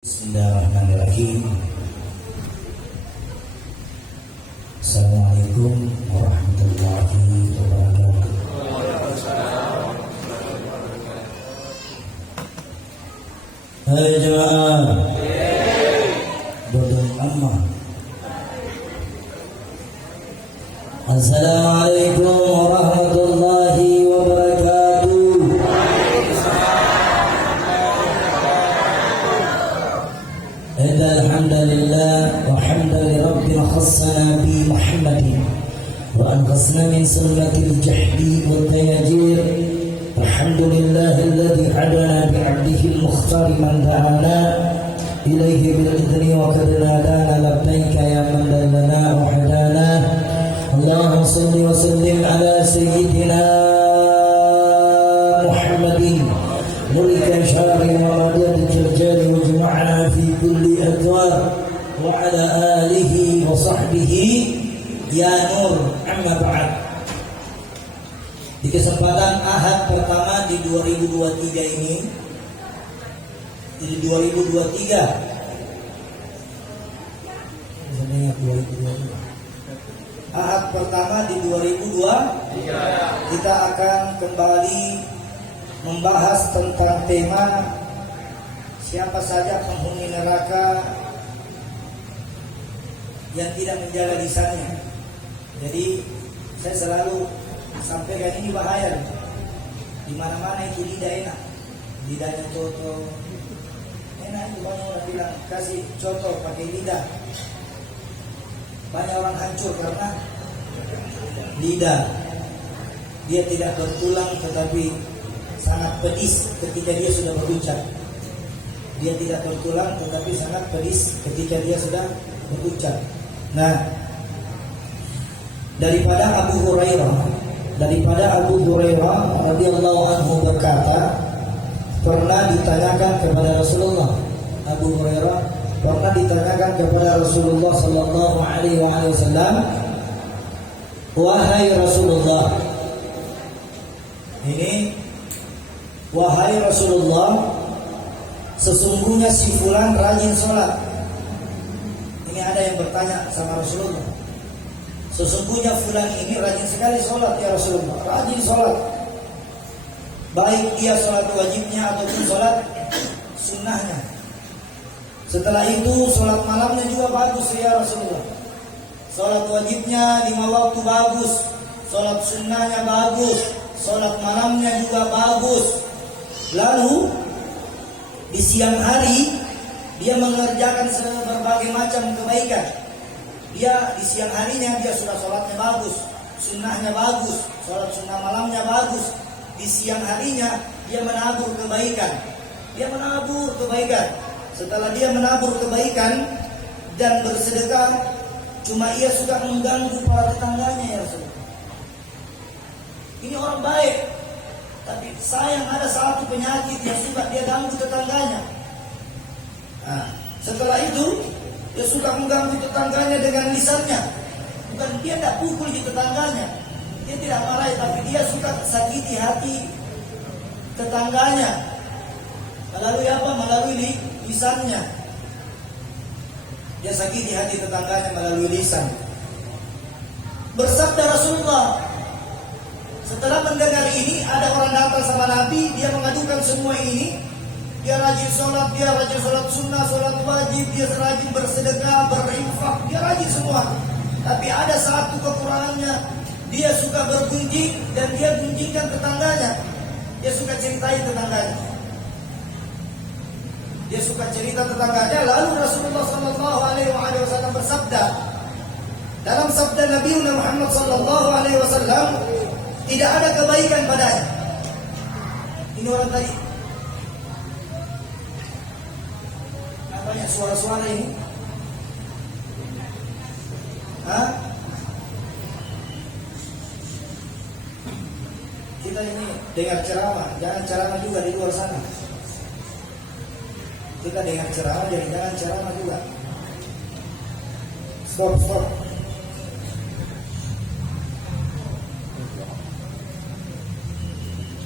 Bismillahirrahmanirrahim. Assalamualaikum warahmatullahi wabarakatuh. Hai jemaah, berdoa. Assalamualaikum warahmatullahi wabarakatuh. Alhamdulillah wa hamdan li rabbina khassana bi Muhammadin wa anqasna min sulmatil jahdi wal tayajir. Alhamdulillahilladzi hadana bi 'abdihi al-mukhtar man da'ana ilayhi bil idni wa qad nadana labbaika ya man dallana wa hadana. Allahumma salli wa sallim ala sayyidina Muhammadin mulika syari wa madad al-jalali wa jama'ana fi kulli adwar wa ala alihi wa sahbihi ya nur amma ba'd. Di kesempatan Ahad pertama di 2023 ini, di 2023 Ahad pertama di 2023 kita akan kembali membahas tentang tema siapa saja penghuni neraka yang tidak menjaga lisannya. Jadi saya selalu sampaikan ini bahaya. Di mana-mana itu lidah enak, lidahnya contoh enak. Itu banyak orang bilang kasih contoh pakai lidah. Banyak orang hancur karena lidah. Dia tidak bertulang tetapi sangat pedis ketika dia sudah berucap. Dia tidak bertulang tetapi sangat pedis ketika dia sudah berucap. Nah, daripada Abu Hurairah radhiyallahu anhu berkata, pernah ditanyakan kepada Rasulullah. Abu Hurairah pernah ditanyakan kepada Rasulullah sallallahu alaihi wasallam, wahai Rasulullah, ini wahai Rasulullah, sesungguhnya si fulan rajin sholat. Ini ada yang bertanya sama Rasulullah, sesungguhnya fulan ini rajin sekali sholat ya Rasulullah, rajin sholat, baik dia sholat wajibnya ataupun sholat sunnahnya. Setelah itu sholat malamnya juga bagus ya Rasulullah, sholat wajibnya 5 waktu bagus, sholat sunnahnya bagus, sholat malamnya juga bagus. Lalu di siang hari dia mengerjakan berbagai macam kebaikan. Dia di siang harinya dia sudah sholatnya bagus, sunnahnya bagus, sholat sunnah malamnya bagus. Di siang harinya dia menabur kebaikan. Setelah dia menabur kebaikan dan bersedekah, cuma ia suka mengganggu para tetangganya ya Rasulullah. Ini orang baik, tapi sayang ada satu penyakit yang suka dia ganggu tetangganya. Nah, setelah itu dia suka mengganggu tetangganya dengan lisannya. Bukan dia tidak pukul di tetangganya, dia tidak marah, tapi dia suka sakiti hati tetangganya. Melalui apa? Melalui lisannya. Dia sakiti hati tetangganya melalui lisan. Bersabda Rasulullah, setelah mendengar ini, ada orang datang sama Nabi, dia mengadukan semua ini. Dia rajin sholat sunnah, sholat wajib, dia rajin bersedekah, berinfak, dia rajin semua. Tapi ada satu kekurangannya, dia suka bergunjing dan dia gunjingkan tetangganya. Dia suka ceritain tetangganya. Lalu Rasulullah sallallahu alaihi wasallam bersabda, dalam sabda Nabi Muhammad sallallahu alaihi wasallam, tidak ada kebaikan padanya. Ini orang tadi. Banyak suara-suara ini. Kita ini dengar ceramah, jangan ceramah juga di luar sana. Kita dengar ceramah, jangan ceramah juga. Stop.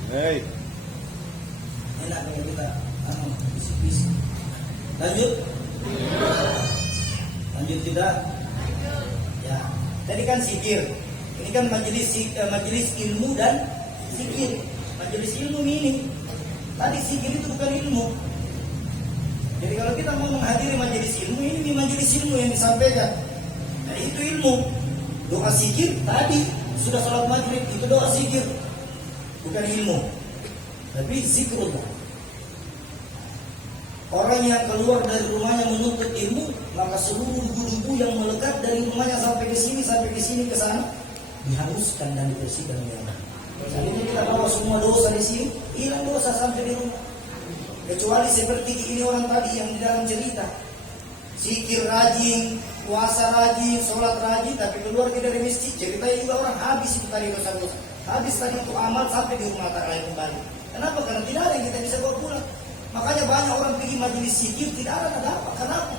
Hey. Enak kalau kita bisik-bisik. Lanjut. Lanjut tidak? Ya. Tadi kan zikir. Ini kan majelis ilmu dan zikir. Majelis ilmu ini. Tadi zikir itu bukan ilmu. Jadi kalau kita mau menghadiri majelis ilmu, ini majelis ilmu yang disampaikan. Nah, itu ilmu. Doa zikir tadi sudah salat maghrib, itu doa zikir. Bukan ilmu. Tapi zikrullah. Orang yang keluar dari rumahnya menuntut ilmu, maka seluruh debu-debu yang melekat dari rumahnya sampai ke sini, ke sana, dihanguskan dan dibersihkan oleh Allah. Seandainya kita bawa semua dosa di sini, hilang dosa sampai di rumah. Kecuali seperti ini orang tadi yang di dalam cerita, zikir rajin, puasa rajin, sholat rajin, tapi keluar dari masjid, ceritanya juga orang habis itu tadi dosa-dosa. Habis tadi untuk amal sampai di rumah tak lain kembali. Kenapa? Karena tidak ada yang kita bisa bawa pulang. Makanya banyak orang pergi majelis zikir tidak ada apa. Kenapa?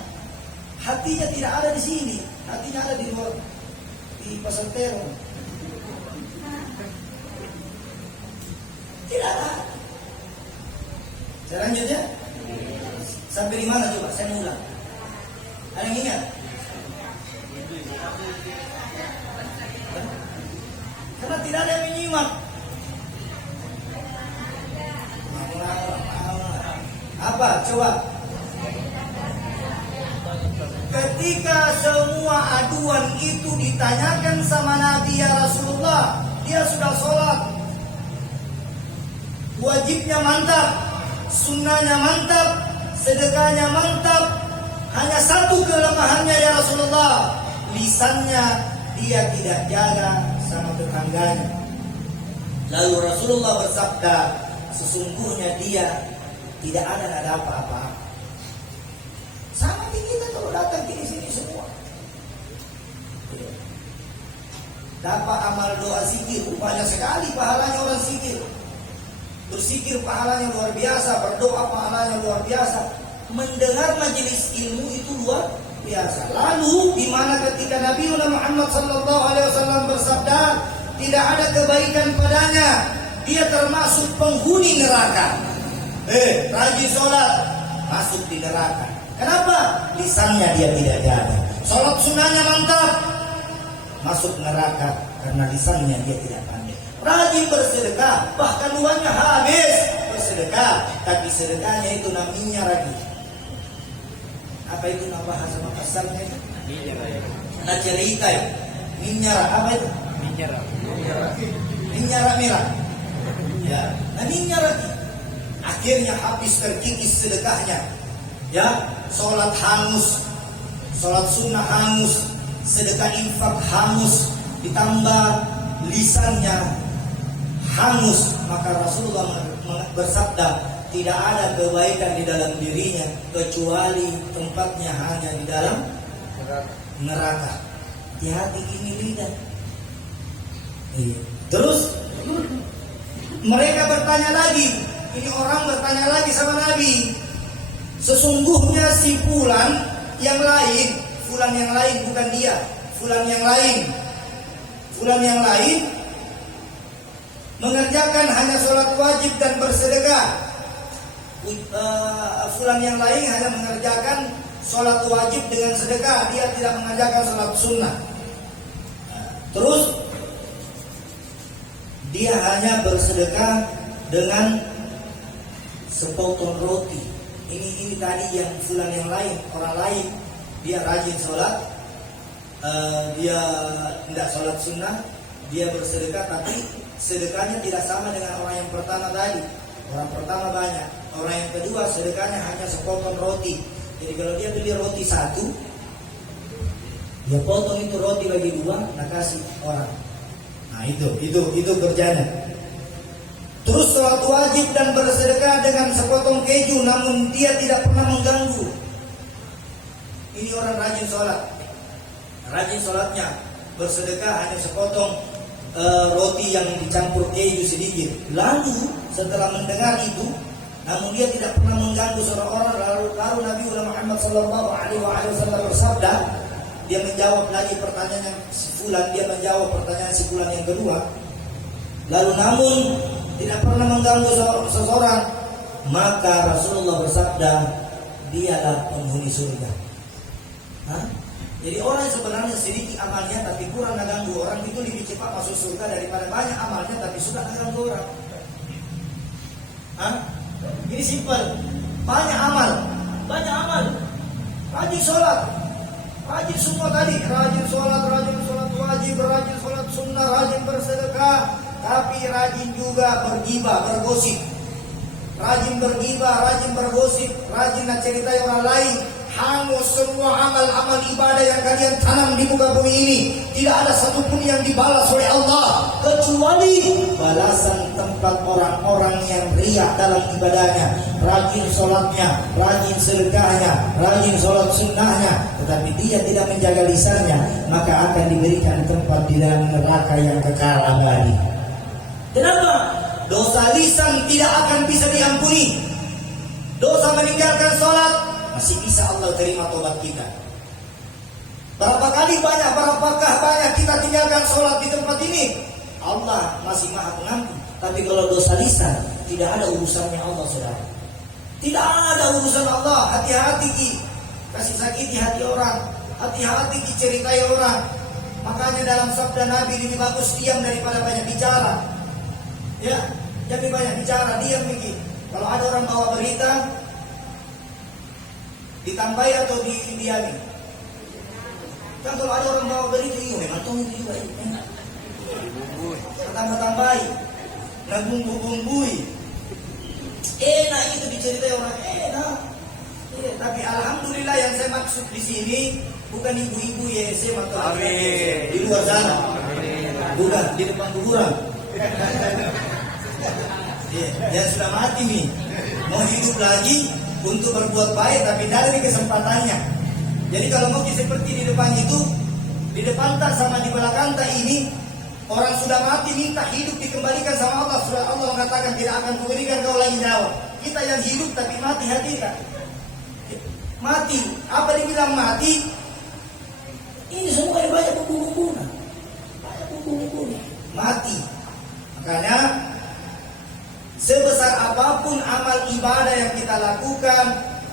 Hatinya tidak ada di sini, hatinya ada di luar, di pasar terong. Tidak ada. Saya lanjut ya. Sampai di mana coba? Saya ulang. Ada yang ingat? Karena tidak ada yang menyimak. Apa? Coba. Ketika semua aduan itu ditanyakan sama Nabi, ya Rasulullah, dia sudah sholat, wajibnya mantap, sunnahnya mantap, sedekahnya mantap, hanya satu kelemahannya ya Rasulullah, lisannya dia tidak jaga sama tetangganya. Lalu Rasulullah bersabda, sesungguhnya dia tidak ada apa-apa. Sama kita kalau datang ke sini semua. Dapat amal doa zikir, banyak sekali pahalanya orang zikir. Berzikir pahalanya luar biasa, berdoa pahalanya luar biasa. Mendengar majelis ilmu itu luar biasa. Lalu di mana ketika Nabi Muhammad SAW bersabda, tidak ada kebaikan padanya, dia termasuk penghuni neraka. Rajin sholat, masuk di neraka. Kenapa? Lisannya dia tidak jaga. Sholat sunnahnya mantap, masuk neraka karena lisannya dia tidak pandai. Rajin bersedekah, bahkan uangnya habis bersedekah, tapi sedekahnya itu namanya lagi. Apa itu nama bahasa Makassarnya itu? Nah cerita ya. Minyara apa itu? Minyara merah. Ya, nah minyara akhirnya habis terkikis sedekahnya. Ya, sholat hangus, sholat sunnah hangus, sedekah infak hangus, ditambah lisannya hangus. Maka Rasulullah bersabda, tidak ada kebaikan di dalam dirinya kecuali tempatnya hanya di dalam neraka. Hati-hati ini lidah. Terus mereka bertanya lagi, ini orang bertanya lagi sama Nabi, sesungguhnya si fulan yang lain bukan dia, fulan yang lain mengerjakan hanya sholat wajib dan bersedekah. Fulan yang lain hanya mengerjakan sholat wajib dengan sedekah, dia tidak mengerjakan sholat sunnah. Terus dia hanya bersedekah dengan sepotong roti. Ini tadi yang fulan yang lain, orang lain, dia rajin sholat, dia tidak sholat sunnah, dia bersedekah, tapi sedekahnya tidak sama dengan orang yang pertama tadi. Orang pertama banyak, orang yang kedua sedekahnya hanya sepotong roti. Jadi kalau dia beli roti satu, dia potong itu roti bagi dua, nah kasih orang. Nah itu kerjanya. Terus sholat wajib dan bersedekah dengan sepotong keju, namun dia tidak pernah mengganggu. Ini orang rajin sholat, rajin sholatnya, bersedekah hanya sepotong roti yang dicampur keju sedikit. Lalu setelah mendengar itu, namun dia tidak pernah mengganggu seorang orang. Lalu Nabi Muhammad SAW bersabda, dia menjawab lagi pertanyaan si fulan, dia menjawab pertanyaan si fulan yang kedua. Lalu namun tidak pernah mengganggu seseorang, maka Rasulullah bersabda, dialah penghuni surga. Hah? Jadi orang yang sebenarnya sedikit amalnya tapi kurang mengganggu orang itu lebih cepat masuk surga daripada banyak amalnya tapi suka mengganggu orang. Hah? Ini simpel. Banyak amal, rajin sholat, rajin semua tadi, rajin sholat wajib, rajin sholat sunnah, rajin bersedekah, tapi rajin juga bergibah, bergosip, rajin bergosip, rajin ceritai orang lain. Hangus semua amal-amal ibadah yang kalian tanam di muka bumi ini, tidak ada satupun yang dibalas oleh Allah kecuali balasan tempat orang-orang yang riya dalam ibadahnya, rajin sholatnya, rajin sedekahnya, rajin sholat sunnahnya, tetapi dia tidak menjaga lisannya, maka akan diberikan tempat di dalam neraka yang kekal abadi. Kenapa? Dosa lisan tidak akan bisa diampuni. Dosa meninggalkan sholat masih bisa Allah terima tobat kita. Berapakah banyak kita tinggalkan sholat di tempat ini, Allah masih maha pengampun. Tapi kalau dosa lisan, tidak ada urusannya Allah, saudara. Tidak ada urusan Allah. Hati-hati ki kasih sakiti hati orang, hati-hati ki ceritai orang. Makanya dalam sabda Nabi lebih bagus diam daripada banyak bicara. Ya, jadi banyak bicara, diam ki. Kalau ada orang bawa berita, ditambahi atau didiami? Kan kalau ada orang bawa berita, memang tahu itu juga enak. Tambah-tambahi, nabumbu-bumbui. Enak itu diceritai orang, enak. Tapi alhamdulillah yang saya maksud di sini bukan ibu-ibu YSM atau di luar sana. Bukan di depan kuburan. Yang sudah mati nih, mau hidup lagi untuk berbuat baik tapi dari kesempatannya. Jadi kalau mau seperti di depan itu, di depan tak sama di belakang tak ini, orang sudah mati minta hidup dikembalikan sama Allah. Sudah Allah mengatakan tidak akan kuberikan kau lagi nyawa. Kita yang hidup tapi mati hati kan. Mati, apa dibilang mati? Ini semua yang banyak bumbu-bumbunya. Mati. Makanya sebesar apapun amal ibadah yang kita lakukan,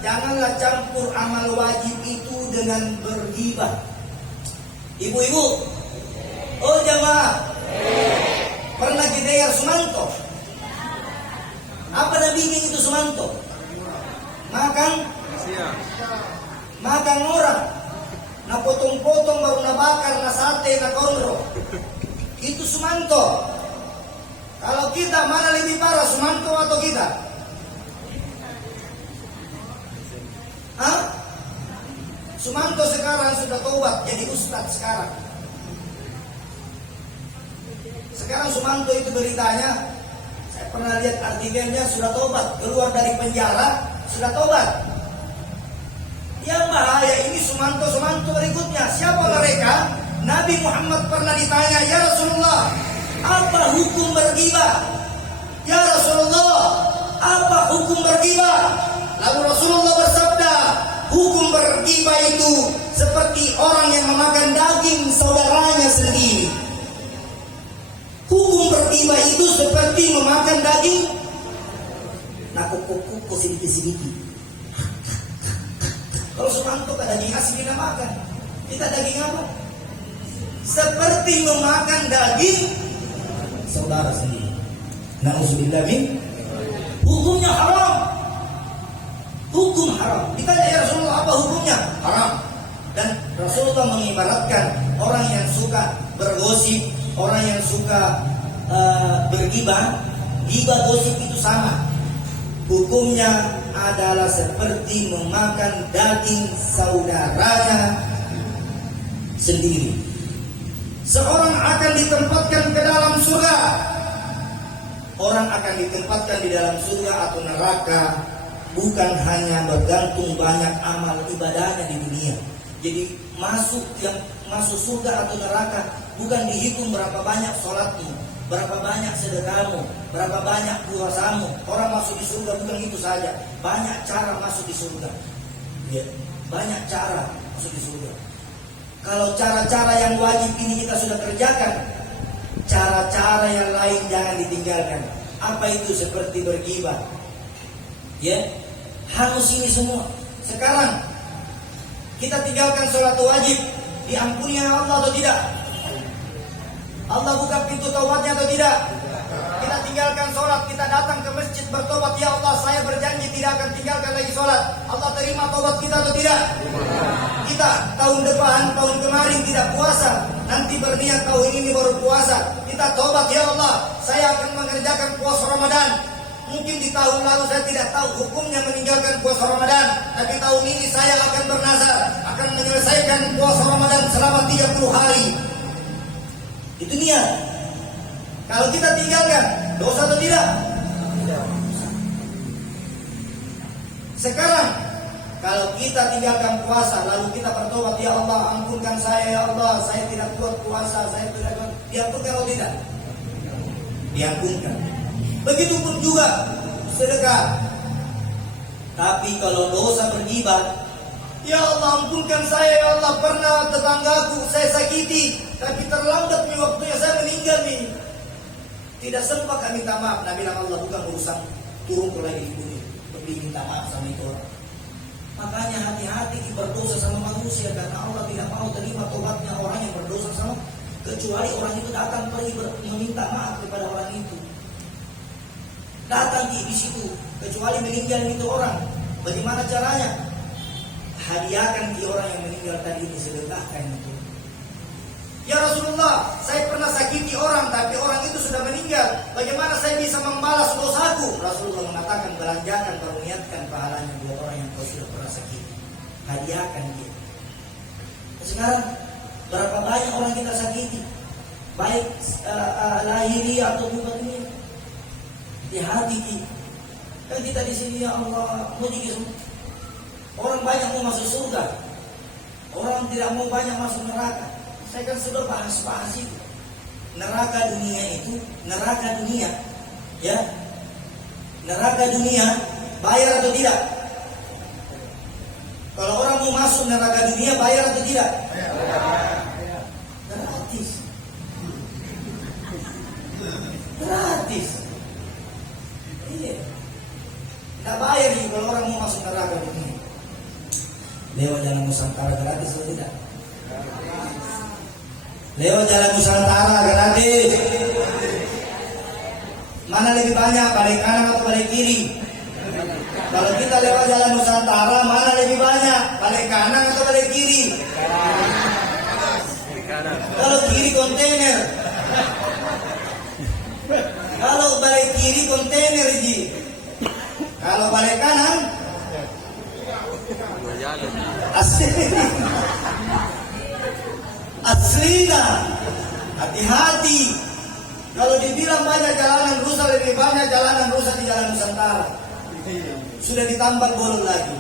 janganlah campur amal wajib itu dengan bergibah. Ibu-ibu, oh jamaah, pernah dengar Sumanto? Apa dah bikin itu Sumanto? Makan orang, na potong-potong baru na bakar, na sate, na konro. Itu Sumanto. Kalau kita mana lebih parah, Sumanto atau kita? Hah? Sumanto sekarang sudah tobat jadi ustadz sekarang. Sekarang Sumanto itu beritanya, saya pernah lihat artikelnya, sudah tobat, keluar dari penjara, sudah tobat. Yang bahaya ini Sumanto berikutnya. Siapa mereka? Nabi Muhammad pernah ditanya, ya Rasulullah, apa hukum bergibah? Ya Rasulullah, apa hukum bergibah? Lalu Rasulullah bersabda, hukum bergibah itu seperti orang yang memakan daging saudaranya sendiri. Hukum bergibah itu seperti memakan daging. Nah, kuku sedikit-sedikit. Kalau Sumanto kan daging asli kita makan. Kita daging apa? Seperti memakan daging saudara sendiri. Na'udzubillah min. Hukumnya haram. Hukum haram. Ditanya ya Rasulullah apa hukumnya? Haram. Dan Rasulullah mengibaratkan orang yang suka bergosip, orang yang suka bergibah, gibah gosip itu sama. Hukumnya adalah seperti memakan daging saudaranya sendiri. Seorang akan ditempatkan ke dalam surga. Orang akan ditempatkan di dalam surga atau neraka bukan hanya bergantung banyak amal ibadahnya di dunia. Jadi masuk surga atau neraka bukan dihitung berapa banyak sholatmu, berapa banyak sedekahmu, berapa banyak puasamu. Orang masuk di surga bukan itu saja. Banyak cara masuk di surga. Ya, banyak cara masuk di surga. Kalau cara-cara yang wajib ini kita sudah kerjakan, cara-cara yang lain jangan ditinggalkan. Apa itu? Seperti bergibah. Ya, hangus ini semua. Sekarang kita tinggalkan sholat wajib, diampuni Allah atau tidak? Allah buka pintu taubatnya atau tidak? Kita tinggalkan sholat, kita datang ke masjid bertobat, ya Allah saya berjanji tidak akan tinggalkan lagi sholat. Allah terima taubat kita atau tidak? Kita tahun depan, tahun kemarin tidak puasa, nanti berniat tahun ini baru puasa. Kita taubat, ya Allah saya akan mengerjakan puasa Ramadan. Mungkin di tahun lalu saya tidak tahu hukumnya meninggalkan puasa Ramadan, tapi tahun ini saya akan bernazar, akan menyelesaikan puasa Ramadan selama 30 hari. Itu niat. Kalau kita tinggalkan, dosa atau tidak? Sekarang, kalau kita tinggalkan puasa, lalu kita bertobat, ya Allah ampunkan saya, ya Allah saya tidak kuat puasa, saya tidak kuat. Diampunkan atau tidak? Diampunkan. Begitupun juga sedekah. Tapi kalau dosa bergibah, ya Allah ampunkan saya, ya Allah pernah tetanggaku saya sakiti, tapi terlambat nih waktunya saya meninggal nih. Tidak sempat kami minta maaf. Nabi Allah bukan urusan turun ke lagi di bumi lebih minta maaf sama itu orang. Makanya hati-hati berdosa sama manusia, karena Allah tidak mau terima tobatnya orang yang berdosa sama, kecuali orang itu datang pergi meminta maaf kepada orang itu. Datang di situ, kecuali meninggal itu orang. Bagaimana caranya? Hadiahkan di orang yang meninggal tadi ini, sedekahkan itu. Ya Rasulullah, saya pernah sakiti orang, tapi orang itu sudah meninggal. Bagaimana saya bisa membalas dosaku? Rasulullah mengatakan, belanjakan, baru niatkan pahalanya buat orang yang kau sudah pernah sakiti. Hadiahkan dia. Sekarang berapa banyak orang kita sakiti, baik lahiri atau batin, di hati kita. Kan kita di sini, ya Allah, orang banyak mau masuk surga, orang tidak mau banyak masuk neraka. Saya kan sudah bahas itu. Neraka dunia itu, neraka dunia, ya, neraka dunia bayar atau tidak? Kalau orang mau masuk neraka dunia bayar atau tidak? Gratis. Gratis. Iya. Tidak bayar nih kalau orang mau masuk neraka dunia. Lewat jalan Nusantara gratis atau tidak? Lewat jalan Nusantara gratis. Mana lebih banyak, balik kanan atau balik kiri? Kalau kita lewat jalan Nusantara, mana lebih banyak, balik kanan atau balik kiri? Kalau kiri kontainer, kalau balik kiri kontainer ji. Kalau balik kanan, aslinya. Hati-hati. Kalau dibilang banyak jalanan rusak, lebih banyak jalanan rusak di jalan Nusantara. Sudah ditambal bolong lagi.